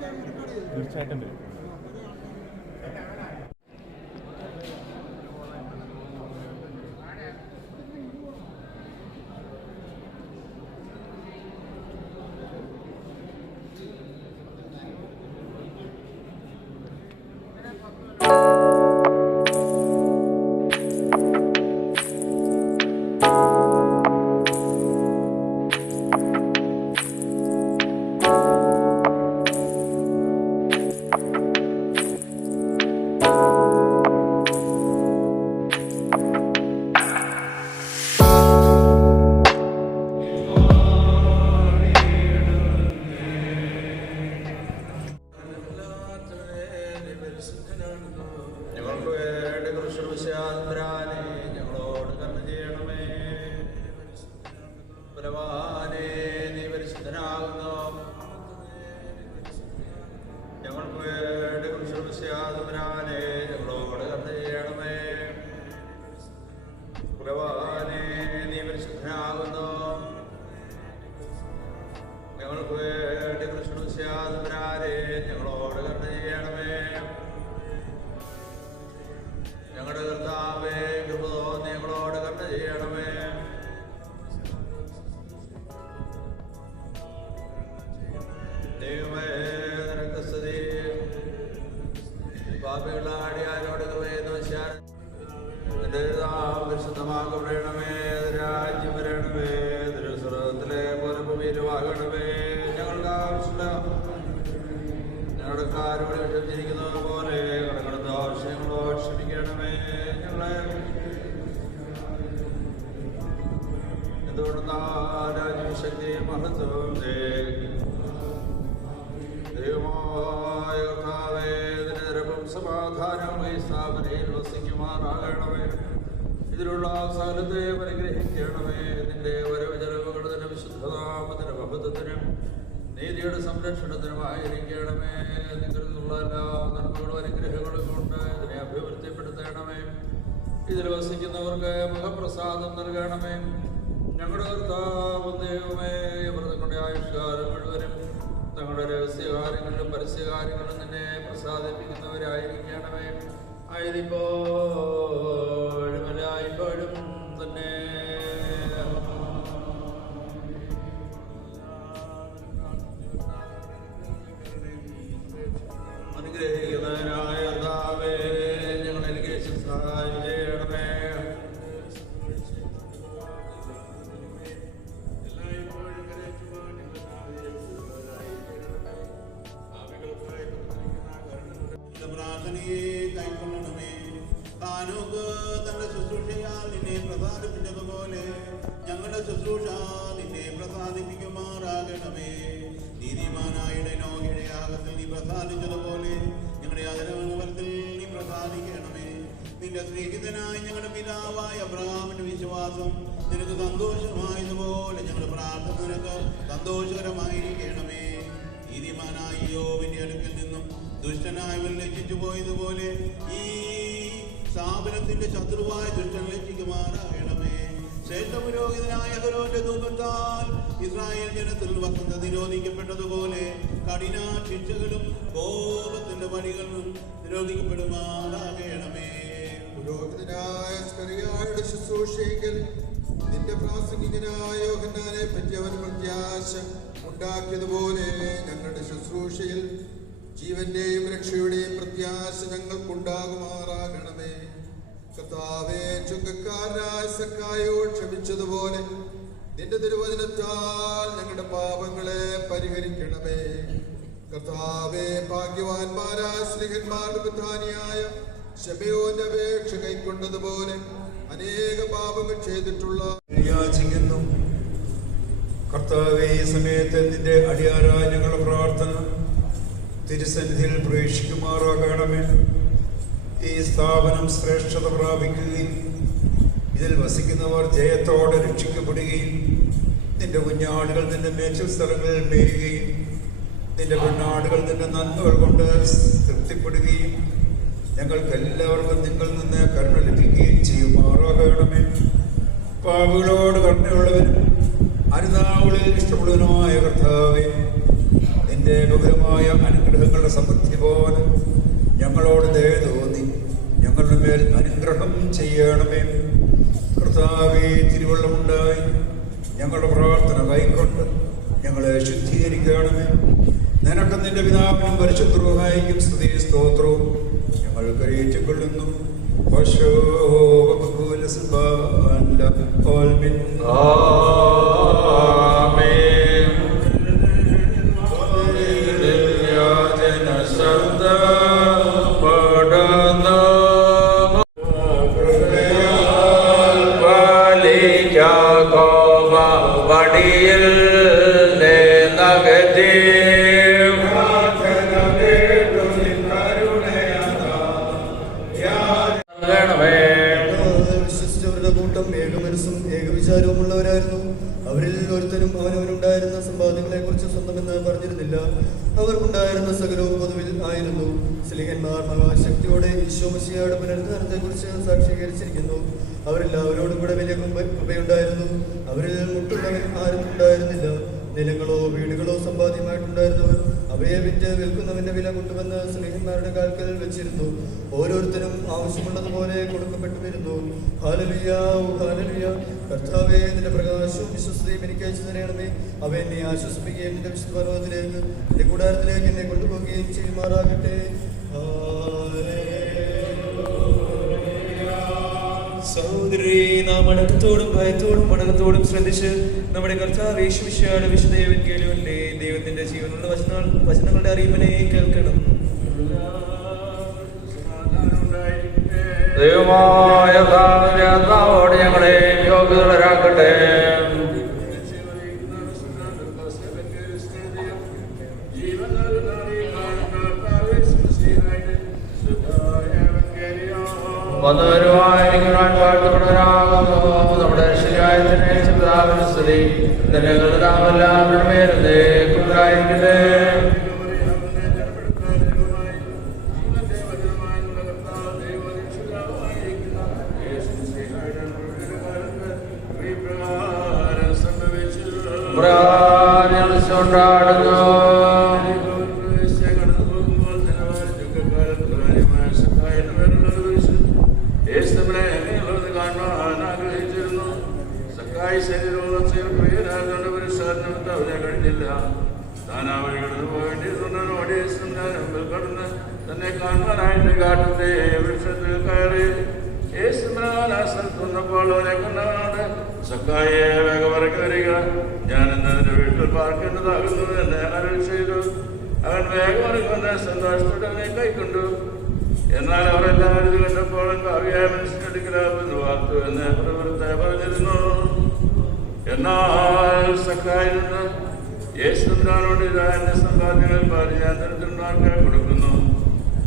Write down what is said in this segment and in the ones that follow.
തീർച്ചയായിട്ടും വരും. ഞങ്ങൾക്ക് വേണ്ടി കൃഷ്ണവിശ്വാസരാനെ ഞങ്ങളോട് കർമ്മ ചെയ്യണമേ. ബലവാനെ നീ പരിശുദ്ധനാകുന്നു. ഞങ്ങൾക്ക് വേണ്ടി കൃഷ്ണവിശ്വാസരാനെ ഞങ്ങളോട് കർമ്മ ചെയ്യണമേ. ബലവാനെ നീ പരിശുദ്ധനാകുന്നു. ഞങ്ങൾക്ക് വേണ്ടി കൃഷ്ണവിശ്വാസരാനെ ഞങ്ങളോട് കർമ്മ ചെയ്യണമേ. ഞങ്ങളുടെ കർത്താവേ, കൃപ തോന്നി ഞങ്ങളോട് കരുണ ചെയ്യണമേ. ദൈവമേ, നിനക്ക് സ്തുതി. പാപികളുടെ അടിയാരോട് കൃപയെന്ന് വെച്ചാൽ നിന്റെ പരിശുദ്ധമാക്കപ്പെടണമേ. രാജ്യം വരണമേ. സ്വർഗ്ഗത്തിലെ പോലെ ഭൂമിയിലുമാകണമേ. ഞങ്ങളുടെ ആവശ്യമില്ല ഞങ്ങളുടെ കാരോട് വിഷമിച്ചിരിക്കുന്നത് പോലെ കടങ്ങളുടെ ആവശ്യങ്ങളോട് ക്ഷമിക്കണമേ. ഞങ്ങളെ എന്തുകൊണ്ടെന്ന രാജ്യശക്തി മഹത്വം ദൈവമായ കർത്താവേ, നിരപ്പം സമാധാനവും ഈ സ്ഥാപനയിൽ വസിക്കുമാറാകണമേ. ഇതിലുള്ള സകലത്തെ പരിഗ്രഹിക്കണമേ. നിന്റെ വരവ് ചെലവുകൾ തന്നെ വിശുദ്ധനാമത്തിന്റെ മഹത്വത്തിനും നീതിയുടെ സംരക്ഷണത്തിനുമായിരിക്കണമേ. നിങ്ങളുള്ള എല്ലാ നന്മകളും അനുഗ്രഹങ്ങളും കൊണ്ട് ഇതിനെ അഭിവൃദ്ധിപ്പെടുത്തണമേ. ഇതിൽ വസിക്കുന്നവർക്ക് മുഖപ്രസാദം നൽകണമേ. ഞങ്ങളുടെ കർത്താവ് ദൈവമേ, ഇവർ തങ്ങളുടെ ആയുഷ്കാലം മുഴുവനും തങ്ങളുടെ രഹസ്യകാര്യങ്ങളിലും പരസ്യകാര്യങ്ങളിലും നിന്നെ പ്രസാദിപ്പിക്കുന്നവരായിരിക്കണമേ. ആയതിപ്പോഴും എല്ലായ്പ്പോഴും തന്നെ. അനുഗ്രഹിക്കുന്നതിനായ കർത്താവേ, ഞങ്ങളെനിക്ക് സഹായം ചെയ്യണമേ. പ്രാർത്ഥനയെ കൈക്കൊള്ളണമേ. താനോക്ക് തന്റെ ശുശ്രൂഷയാൽ നിന്നെ പ്രസാദിപ്പിച്ചതുപോലെ ഞങ്ങളുടെ ശുശ്രൂഷ നിന്നെ പ്രസാദിപ്പിക്കുമാറാകണമേ. നീതിമാനായുടെ നോയുടെ യാഗത്തിൽ നീ പ്രസാദിച്ചതുപോലെ ഞങ്ങളുടെ ആദരവനുഫലത്തിൽ നീ പ്രസാദിക്കണമേ. നിന്റെ സ്നേഹിതനായ ഞങ്ങളുടെ പിതാവായ അബ്രഹാമിന്റെ വിശ്വാസം നിനക്ക് സന്തോഷമായതുപോലെ ഞങ്ങളുടെ പ്രാർത്ഥന നിനക്ക് സന്തോഷകരമായിരിക്കണമേ. നീതിമാനായ യോബിന്റെ അടുക്കൽ നിന്നും ദുഷ്ടനായവൻ ലജ്ജിച്ചു പോയതുപോലെ ഈ സ്ഥാപനത്തിന്റെ ശത്രുവായ ദുഷ്ടൻ ലജ്ജിക്കുമാറാകണമേ. ശ്രേഷ്ഠ പുരോഹിതനായ അഹരോന്റെ ധൂപത്താൽ ഇസ്രായേൽ ജനത്തിൽ വസന്ത നിരോധിക്കപ്പെട്ടതുപോലെ കഠിന ശിക്ഷകളും കോപത്തിന്റെ വടികളും നിരോധിക്കപ്പെടുമാറാകണമേ. പുരോഹിതനായ സ്കറിയായുടെ ശുശ്രൂഷയെങ്കിൽ നിന്റെ പ്രാസംഗികനായ യോഹന്നാനെ പറ്റി അവൻ പ്രത്യാശ ഉണ്ടാക്കിയതുപോലെ ഞങ്ങളുടെ ശുശ്രൂഷയിൽ ജീവന്റെയും രക്ഷയുടെയും പ്രത്യാശ ഞങ്ങൾക്കുണ്ടാകുമാറാകണമേ. കർത്താവേ, ചുങ്കക്കാരനായ സക്കായോട് ക്ഷമിച്ചതുപോലെ നിന്റെ തിരുവചനത്താൽ ഞങ്ങളുടെ പാപങ്ങളെ പരിഹരിക്കണമേ. കർത്താവേ, ഭാഗ്യവാന്മാരായ സ്ത്രീഹന്മാരുടെ പ്രധാനിയായ ശമയോന്റെ അപേക്ഷ കൈക്കൊണ്ടതുപോലെ അനേക പാപങ്ങൾ ചെയ്തിട്ടുള്ള യാചിക്കുന്നു. കർത്താവേ, ഈ സമയത്ത് നിന്റെ അടിയാരായ ഞങ്ങളുടെ പ്രാർത്ഥന തിരുസന്നിധിയിൽ പ്രവേശിക്കുമാറാകണമേ. ഈ സ്ഥാപനം ശ്രേഷ്ഠത പ്രാപിക്കുകയും ഇതിൽ വസിക്കുന്നവർ ജയത്തോടെ രക്ഷിക്കപ്പെടുകയും നിന്റെ കുഞ്ഞാടുകൾ നിന്റെ മേച്ചിൽ സ്ഥലങ്ങളിൽ മേയുകയും നിന്റെ പെണ്ണാടുകൾ നിന്റെ നന്മകൾ കൊണ്ട് തൃപ്തിപ്പെടുകയും ഞങ്ങൾക്ക് എല്ലാവർക്കും നിങ്ങളിൽ നിന്ന് കരുണ ലഭിക്കുകയും ചെയ്യുമാറാകണമേ. പാപികളോട് കരുണയുള്ളവനും അനുതാപങ്ങളിൽ ഇഷ്ടപ്പെടുന്നതുമായ കർത്താവേ, നിന്റെ ബഹുരമായ അനന്തമായ അനുഗ്രഹങ്ങളുടെ സമൃദ്ധി പോലെ ഞങ്ങളോട് ദയ തോന്നി ഞങ്ങളുടെ മേൽ അനുഗ്രഹം ചെയ്യണമേ. കർത്താവേ, തിരുവള്ളമുണ്ടായി ഞങ്ങളുടെ പ്രാർത്ഥന കൈക്കൊണ്ട് ഞങ്ങളെ ശുദ്ധീകരിക്കണമേ. നിനക്കും നിന്റെ പിതാവിനും പരിശുദ്ധ റൂഹായിക്കും സ്തുതി സ്തോത്രവും ഞങ്ങൾ കരയേറ്റുകൊള്ളുന്നു. വടിയിൽ നഗതി വിശ്വസിച്ചവരുടെ കൂട്ടം ഏകമനസ്സും ഏകവിചാരവുമുള്ളവരായിരുന്നു. അവരിൽ ഒരുത്തനും അവനവനുണ്ടായിരുന്ന സമ്പാദ്യങ്ങളെ കുറിച്ച് സ്വന്തമെന്ന് പറഞ്ഞിരുന്നില്ല. അവർക്കുണ്ടായിരുന്ന സകലവും പൊതുവിൽ ആയിരുന്നു. സ്ലീഹന്മാർ മഹാശക്തിയോടെ ഈശോ മിശിഹായുടെ പുനരുദ്ധാനത്തെ കുറിച്ച് സാക്ഷീകരിച്ചിരിക്കുന്നു. അവരെല്ലാവരോടും കൂടെ വലിയ കൃപയുണ്ടായിരുന്നു. അവരിൽ മുട്ടുള്ളവൻ ആരും ഉണ്ടായിരുന്നില്ല. നിലങ്ങളോ വീടുകളോ സമ്പാദ്യമായിട്ടുണ്ടായിരുന്നവർ അവയെ വിറ്റ് വിൽക്കുന്നവന്റെ വില കൊണ്ടുവന്ന് സ്നേഹന്മാരുടെ കാൽക്കൽ വെച്ചിരുന്നു. ഓരോരുത്തരും ആവശ്യമുള്ളതുപോലെ കൊടുക്കപ്പെട്ടു വരുന്നു. Hallelujah, hallelujah. കർത്താവേ, നിന്റെ പ്രകാശവും വിശ്വസ്തയും എനിക്ക് അയച്ചു തരണമേ. അവ എന്നെ ആശ്വസിപ്പിക്കുകയും നിന്റെ വിശുദ്ധ പർവ്വതത്തിലേക്ക് നിന്റെ കൂടാരത്തിലേക്ക് എന്നെ കൊണ്ടുപോകുകയും ചെയ്യുമാറാകട്ടെ. സഹോദരി, നാം അടക്കത്തോടും ഭയത്തോടും മടക്കത്തോടും ശ്രദ്ധിച്ച് നമ്മുടെ കർത്താവ് യേശു മിശിഹായുടെ വിശുദ്ധ എവൻഗേലിയോനിലെ ദൈവത്തിന്റെ ജീവനുള്ള വചനങ്ങളുടെ അറിയിപ്പിനെ കേൾക്കണം. ദൈവമായ കർത്താവോട് ഞങ്ങളെ യോഗ്യതരാക്കട്ടെ. വന്നവരുമായിരിക്കുവാൻ വാഴ്ത്തപ്പെടുന്നവരാകുന്നു നമ്മുടെ ശരിയായതിനെ പിതാവിന് സ്തുതി. നിലകളുടെ നാമെല്ലാവരുടെ മേലും ഉണ്ടായിരിക്കട്ടെ. കൊണ്ടാടുന്നു കഴിഞ്ഞില്ല. താനാവഴി കടന്നു പോകേണ്ടിയിരുന്നോടെ കടന്ന് തന്നെ കാണാനായിട്ട് കാട്ടത്തെ വൃക്ഷത്തിൽ കയറി സ്ഥലത്തുന്നപ്പോൾ അവനെ കൊണ്ടാണ് സക്കായെ വേഗമറക്കി വരിക, ഞാൻ എന്നതിന്റെ വീട്ടിൽ പാർക്കേണ്ടതാകുന്നു എന്നെ അരുൾ ചെയ്തു. അവൻ വേഗമറക്കുന്ന സന്തോഷത്തോടെ അവനെ കൈക്കൊണ്ടു. എന്നാൽ അവരെല്ലാവരും കണ്ടപ്പോൾ ഭാവിയായ മനുഷ്യനെടുക്കലാകുന്നു വാർത്തു എന്ന് പ്രവൃത്തി പറഞ്ഞിരുന്നു. എന്നാൽ സക്കായിൽ നിന്ന് യേശുദാനോട് ഇതാ എന്റെ സമ്പാദ്യങ്ങൾ പാതി ഞാൻ ദരിദ്രന്മാർക്ക് കൊടുക്കുന്നു,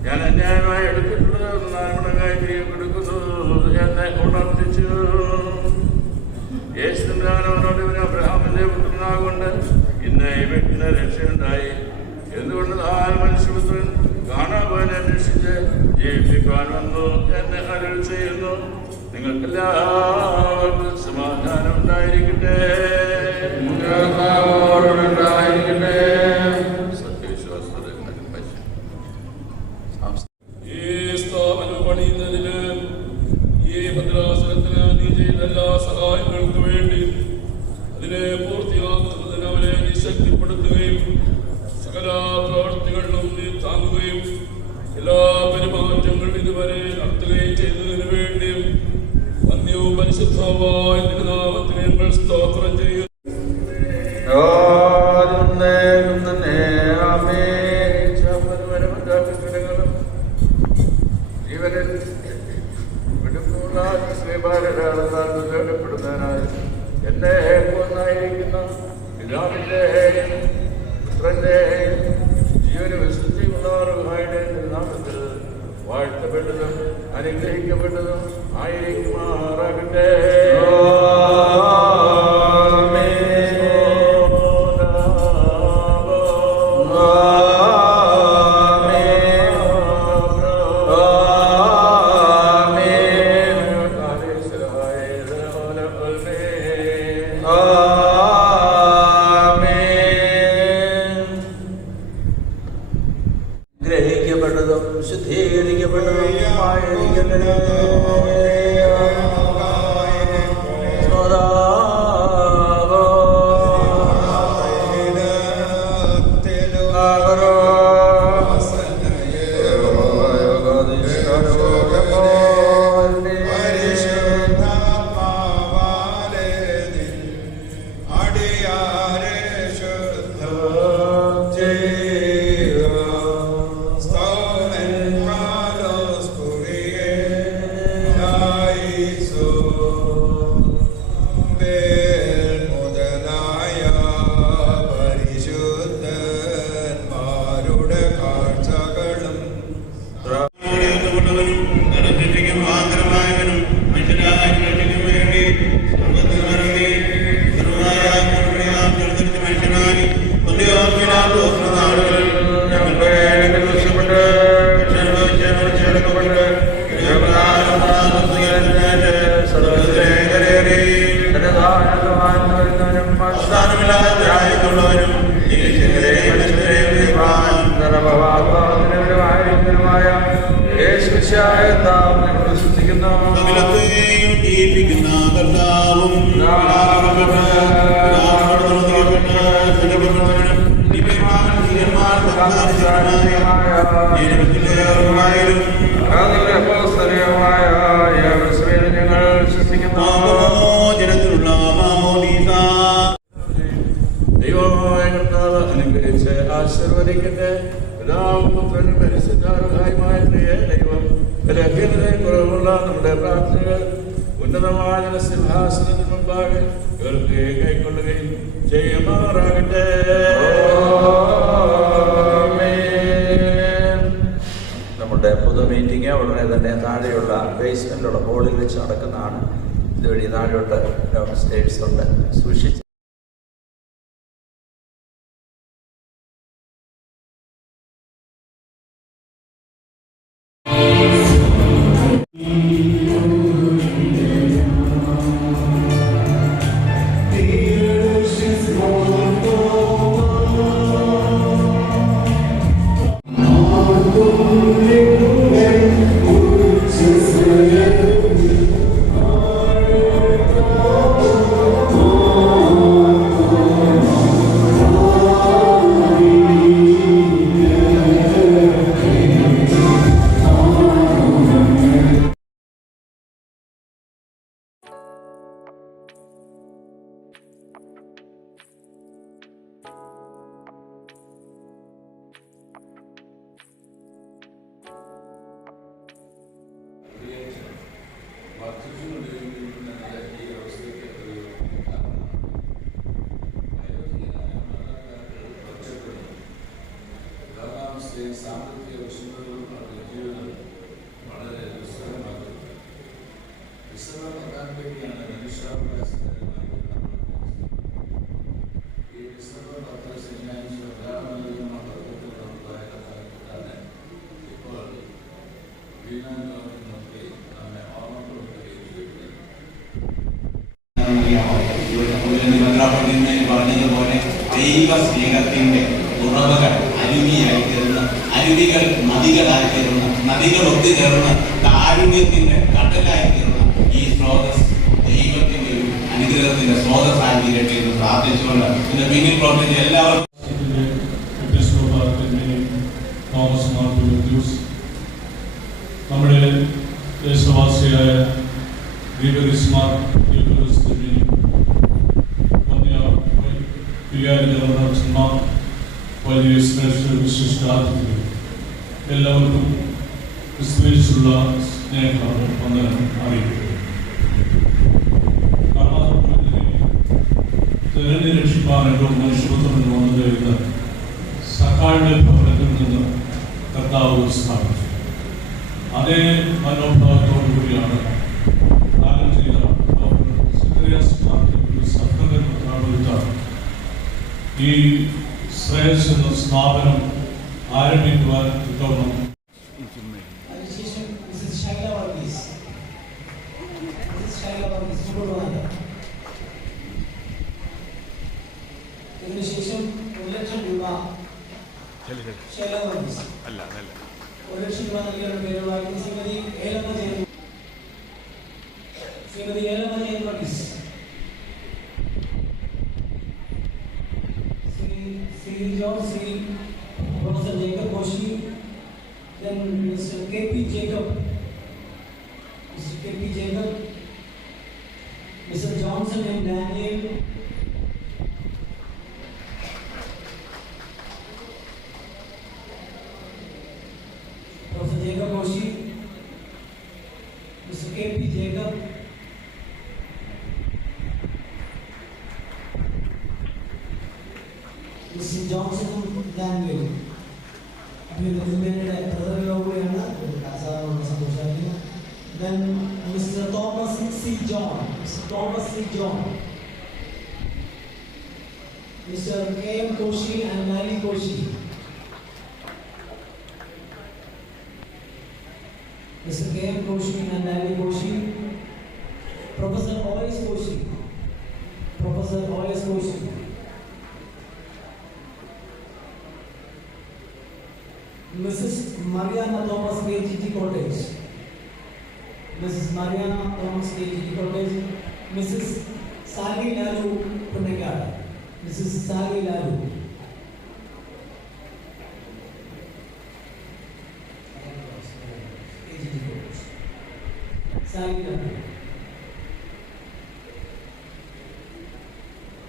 ഞാൻ അന്യായമായി എടുത്തിട്ടുള്ളത് 4 മടങ്ങായി തിരികെ കൊടുക്കുന്നു എന്നെ ഉണർത്തിച്ചു. യേശുദാനോട് ഇവന് അബ്രഹാമിന്റെ പുത്രനാകൊണ്ട് ഇന്ന് ഈ വ്യക്തിന് രക്ഷയുണ്ടായി. എന്തുകൊണ്ട് മനുഷ്യപുത്രൻ കാണാൻ അന്വേഷിച്ച് ജീവിപ്പിക്കാൻ വന്നു എന്നെ അരുൾ ചെയ്യുന്നു. നിങ്ങൾക്കെല്ലാവർക്കും സമാധാനം ഉണ്ടായിരിക്കട്ടെ. ഈ സ്ഥാപനം പണിയുന്നതിന് ഈ ഭദ്രാസനത്തിന് നീ ചെയ്ത എല്ലാ സഹായങ്ങൾക്ക് വേണ്ടി അതിനെ പൂർത്തിയാക്കുന്നതിന് അവരെ നീ ശക്തിപ്പെടുത്തുകയും സകല പ്രവർത്തികളിലും നീ താങ്ങുകയും എല്ലാ പെരുമാറ്റങ്ങളും ഇതുവരെ നടത്തുകയും ചെയ്തതിനു വേണ്ടിയും അന്യവും പരിശുദ്ധവുമായ നാമത്തിന് ഞങ്ങൾ സ്തോത്രം ചെയ്യുന്നു. ജീവനിൽ പ്പെടുന്നതിനായി എന്നെ ഒന്നായിരിക്കുന്ന പിതാവിന്റെയും പുത്രന്റെയും ജീവന് വിശുദ്ധിയുള്ളവരുടെ നാമത്തിൽ വാഴ്ത്തപ്പെട്ടതും അനുഗ്രഹിക്കപ്പെട്ടതും ആയിരിക്കുമാറാകട്ടെ. ശുദ്ധീകരിക്കപ്പെട്ടതുമായിരിക്കട്ടെ. ദൈവമായ കർത്താവ് അനുഗ്രഹിച്ച് ആശീർവദിക്കട്ടെ. പിതാവും പുത്രനും പരിശുദ്ധാത്മാവുമായ ദൈവം ബലഹീനതയും കുറവുള്ള നമ്മുടെ പ്രാർത്ഥനകൾ ഉന്നതമായ സിംഹാസനത്തിന് മുമ്പാകെ കേൾക്കുകയും കൈക്കൊള്ളുകയും ചെയ്യുമാറാകട്ടെ. നമ്മുടെ പൊതു മീറ്റിംഗ് ഉടനെ തന്നെ താഴെയുള്ള ബേസ്മെന്റിലുള്ള ഹോളിൽ വെച്ച് നടക്കുന്നതാണ്. ഇതുവഴി താഴോട്ട് സ്റ്റേഴ്സ് ഉണ്ട്, സൂക്ഷിച്ച്. പറഞ്ഞതുപോലെ ദൈവ സ്നേഹത്തിന്റെ ഉറവകൾ അരുവികൾ നദികളായിത്തീരുന്ന, നദികൾ ഒത്തുചേർന്ന് കാരുണ്യത്തിന്റെ കടലായിത്തീരുന്ന ഈ സ്രോതസ് ദൈവത്തിന്റെ ഒരു അനുഗ്രഹത്തിന്റെ സ്രോതസ്സായി തീരട്ടെ എന്ന് പ്രാർത്ഥിച്ചുകൊണ്ട് ഇതിന്റെ പിന്നിൽ പ്രവർത്തിച്ച എല്ലാവർക്കും നമ്മുടെ ദേശവാസിയായ വലിയ വിശിഷ്ടാതിഥികൾ എല്ലാവർക്കും ക്രിസ്തുവിലുള്ള സ്നേഹവന്ദനം അറിയിക്കുന്നു. തിരഞ്ഞു രക്ഷിപ്പാനായിട്ട് മനുഷ്യപുത്രൻ വന്നത് എന്ന് സഖായുടെ ഭവനത്തിൽ നിന്ന് കർത്താവ് സ്ഥാപിച്ചു. അതേ മനോഭാവത്തോടു കൂടിയാണ് കാലം ചെയ്ത ഈ ശ്രേയസ് എന്ന സ്ഥാപനം ആരംഭിക്കുവാൻ തുടങ്ങും. ഇതിനുശേഷം 1 ലക്ഷം രൂപ ഒരു ലക്ഷം രൂപ നൽകിയാണ് പേര് വായിക്കുന്നത്. Shrimati Elamma Jayan, Shrimati Elamma Jayan Varghese, Shri George, Shri professor Jacob Koshy, then Mr. K.P. Jacob, Mr. K.P. Jacob, Mr. Johnson M. Daniel, Professor Jacob Koshi, Mr. K.P. Jacob, Mr. Johnson Daniel. Then Mr. Thomas C. John, Mr. Thomas C. John, Mr. K.M. Koshi and Nali Koshi, Mr. K.M. Koshi and Nali Koshi, Professor Ois Koshi, Professor Ois Koshi, Mrs. Mariana Thomas KGT Cottage, Mrs. Mariana Thomas KGT Cottage, Mrs. Sally Lalu Punekada, Mrs. Sally Lalu, KGT Cottage, Sally Lalu,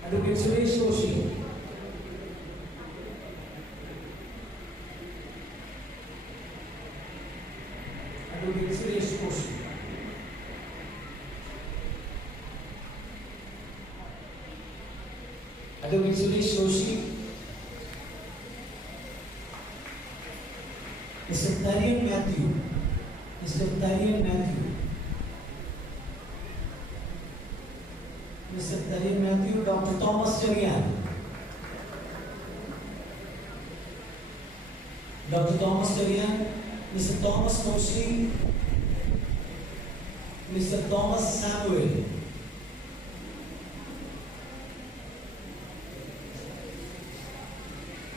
Advocate Suresh Koshi, Advocate Suresh Koshi, Advocate Suresh Koshi, Mr. Tarian Matthew, Mr. Tarian Matthew, Mr. Tarian Matthew, Dr. Thomas Cherian, Dr. Thomas Cherian, Mr. Thomas Koshi, Mr. Thomas Samuel,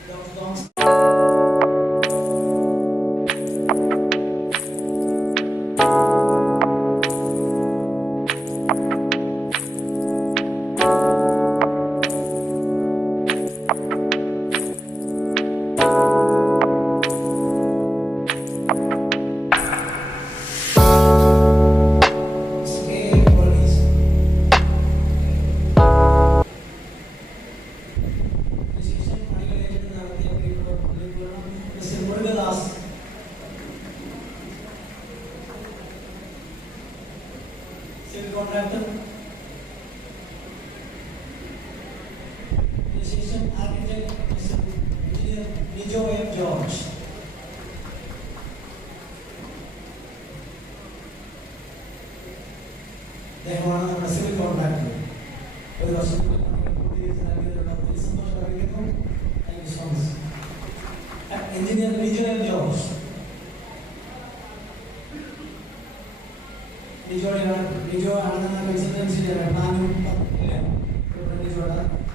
Dr. Thomas.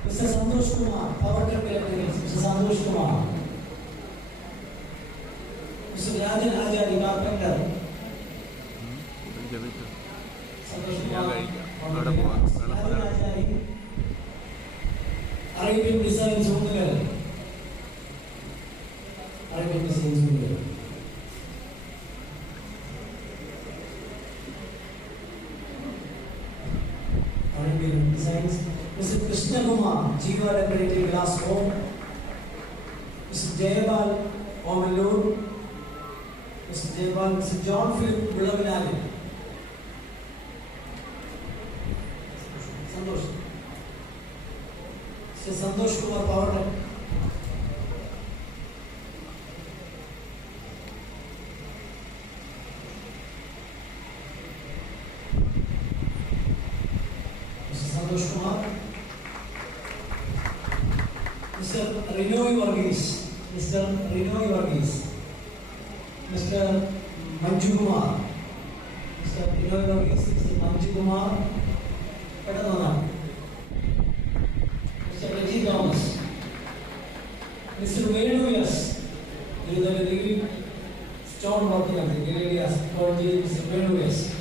Mr. Santosh Kumar, Power Trip Electronics, Mr. Santosh Kumar, Mr. Rajan Ajari, Carpenter, Santosh Kumar, Rajan Ajari, Arabian Design Zungal, Arabian Design Zungal, Arabian Designs, Mr. Krishna Kumar, Jiva Decorative Glass Home, Mr. Jayabal Omalur, Mr. Jayabal, Mr. John Philip Bulavinali, Santosh, Mr. Santosh Kumar Power Tech, Mr. Santosh Kumar, Mr. Rinoy Varghese, Mr. Rinoy Varghese, Mr. Manju Kumar, Mr. Rinoy Varghese, Mr. Manju Kumar, Kadamana, Mr. Reggie Thomas, Mr. Venu, yes, Stone working of the Gilelias, College, Mr. Benues.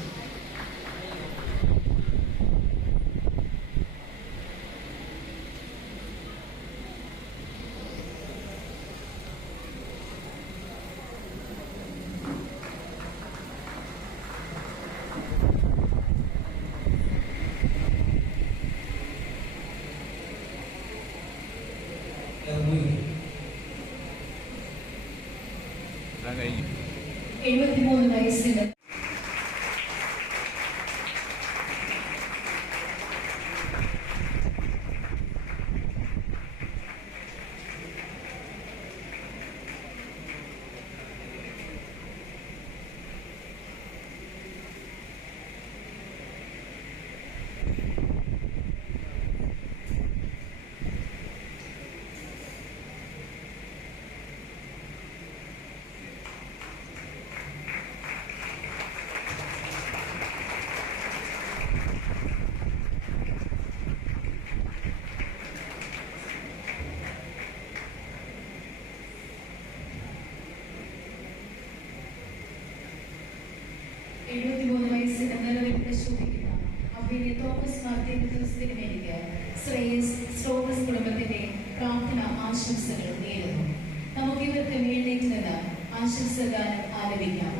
സ്രോതസ് കുടുംബത്തിന്റെ പ്രാർത്ഥന ആശംസകൾ നേരുന്നു. നമുക്ക് ഇവർക്ക് വേണ്ടിയിട്ട് നിന്ന് ആശംസഗാനം ആലപിക്കാം.